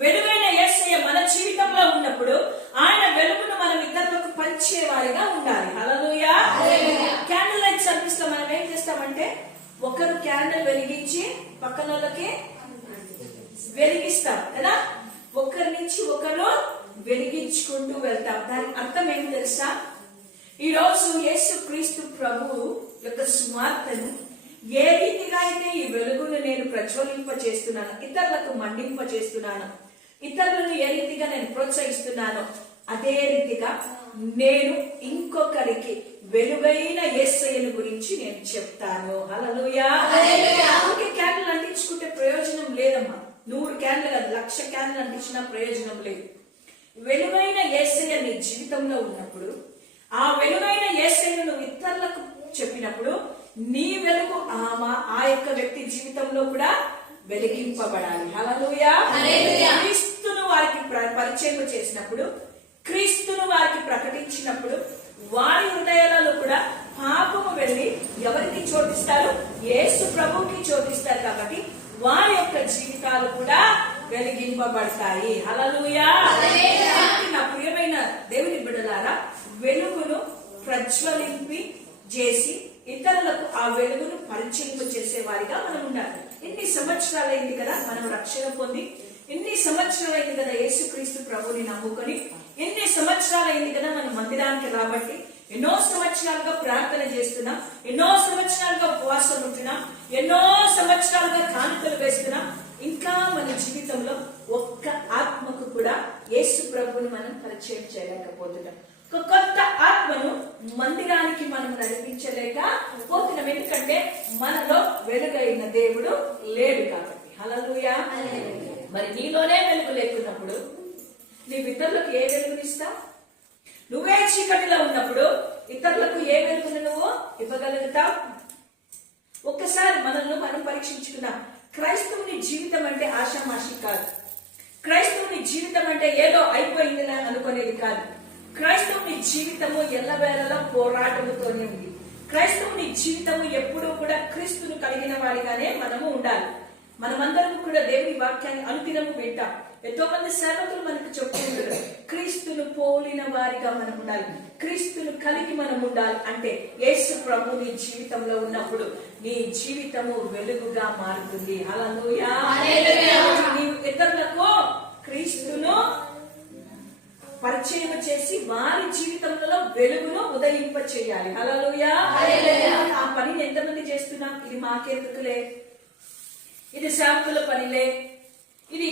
వెలుగైన యేసయ్య మన జీవితంలో ఉన్నప్పుడు ఆయన వెలుగును మనం ఇతరులకు పంచేవారిగా ఉండాలి. హల్లెలూయా. క్యాండిల్ లైట్ సర్వీస్ లో మనం ఏం చేస్తామంటే ఒకరు క్యాండిల్ వెలిగించి పక్కన వాళ్ళకి వెలిగిస్తాం కదా, ఒకరి నుంచి ఒకరు వెలిగించుకుంటూ వెళ్తాం. దానికి అర్థం ఏం తెలుసా? ఈ రోజు యేసు క్రీస్తు ప్రభు యొక్క సువార్తను ఏ రీతిగా అయితే ఈ వెలుగును నేను ప్రజ్వలింప చేస్తున్నాను, ఇతరులకు మండింప చేస్తున్నాను, ఇతరులను ఏ రీతిగా నేను ప్రోత్సహిస్తున్నానో అదే రీతిగా నేను ఇంకొకరికి వెలుగైన యేసయ్యను గురించి నేను చెప్తాను. హల్లెలూయా. ఊరికే క్యాండిల్ అంటించుకుంటే ప్రయోజనం లేదమ్మా. 100 క్యాండిల్ కాదు, 1,00,000 క్యాండిల్ అంటించినా ప్రయోజనం లేదు. వెలుగైన యేసయ్య నీ జీవితంలో ఉన్నప్పుడు, ఆ వెలుగైన యేసయ్యను నువ్వు ఇతరులకు చెప్పినప్పుడు నీ వెలుగు ఆ యొక్క వ్యక్తి జీవితంలో కూడా వెలిగింపబడాలి. హల్లెలూయా. క్రీస్తును వారికి పరిచయం చేసినప్పుడు, క్రీస్తును వారికి ప్రకటించినప్పుడు వారి హృదయాలలో కూడా పాపము వెళ్ళి ఎవరికి చోటిస్తారు? యేసు ప్రభువుకి చోటిస్తారు. కాబట్టి వారి యొక్క జీవితాలు కూడా వెలిగింపబడతాయి. హల్లెలూయా. నా ప్రియమైన దేవుని బిడ్డలారా, వెలుగును ప్రజ్వలింపి చేసి ఇతరులకు ఆ వెలుగును పరిచయం చేసే వారిగా మనం ఉండాలి. ఎన్ని సంవత్సరాలైంది కదా మనం రక్షణ పొంది, ఎన్ని సంవత్సరాలైంది కదా యేసుక్రీస్తు ప్రభుని నమ్ముకొని, ఎన్ని సంవత్సరాలైంది కదా మనం మందిరానికి రాబట్టి, ఎన్నో సంవత్సరాలుగా ప్రార్థన చేస్తున్నాం, ఎన్నో సంవత్సరాలుగా ఉపవాసం ఉంటున్నాం, ఎన్నో సంవత్సరాలుగా కానుకలు వేస్తున్నాం. ఇంకా మన జీవితంలో ఒక్క ఆత్మకు కూడా యేసు ప్రభుని మనం పరిచయం చేయలేకపోతున్నాం. ఒక కొత్త ఆత్మను మందిరానికి మనం నడిపించలేకపోతున్నాం. ఎందుకంటే మనలో వెలుగైన దేవుడు లేడు కాబట్టి. హల్లెలూయా. మరి నీలోనే వెలుగు లేకున్నప్పుడు నీవు ఇతరులకు ఏ వెలుగునిస్తావు? నువ్వే చీకటిలో ఉన్నప్పుడు ఇతరులకు ఏ వెలుగును నువ్వు ఇవ్వగలుగుతావు? ఒక్కసారి మనల్ని మనం పరీక్షించుకున్నాం. క్రైస్తవుని జీవితం అంటే ఆషామాషి కాదు. క్రైస్తవుని జీవితం అంటే ఏదో అయిపోయిందిలే అనుకునేది కాదు. క్రైస్తవుని జీవితము ఎల్లవేళలా పోరాటముతోనే ఉంది. క్రైస్తవుని జీవితము ఎప్పుడూ కూడా క్రీస్తును కలిగిన వారిగానే మనము ఉండాలి. మనమందరం కూడా దేవుని వాక్యాన్ని అనుదినము వింటాం. ఎంతో మంది సేవకులు మనకు చెప్తుంటారు, క్రీస్తును పోలిన వారిగా మనం ఉండాలి, క్రీస్తును కలిగి మనం ఉండాలి. అంటే యేసు ప్రభు నీ జీవితంలో ఉన్నప్పుడు నీ జీవితము వెలుగుగా మారుతుంది. హల్లెలూయా. నీవు ఇతరులకు క్రీస్తును పరిచయం చేసి వారి జీవితంలో వెలుగును ఉదయింప చేయాలి. హల్లెలూయా. ఆ పనిని ఎంతమంది చేస్తున్నాం? ఇది మాకెందుకులే, ఇది సేవకుల పనిలే, ఇది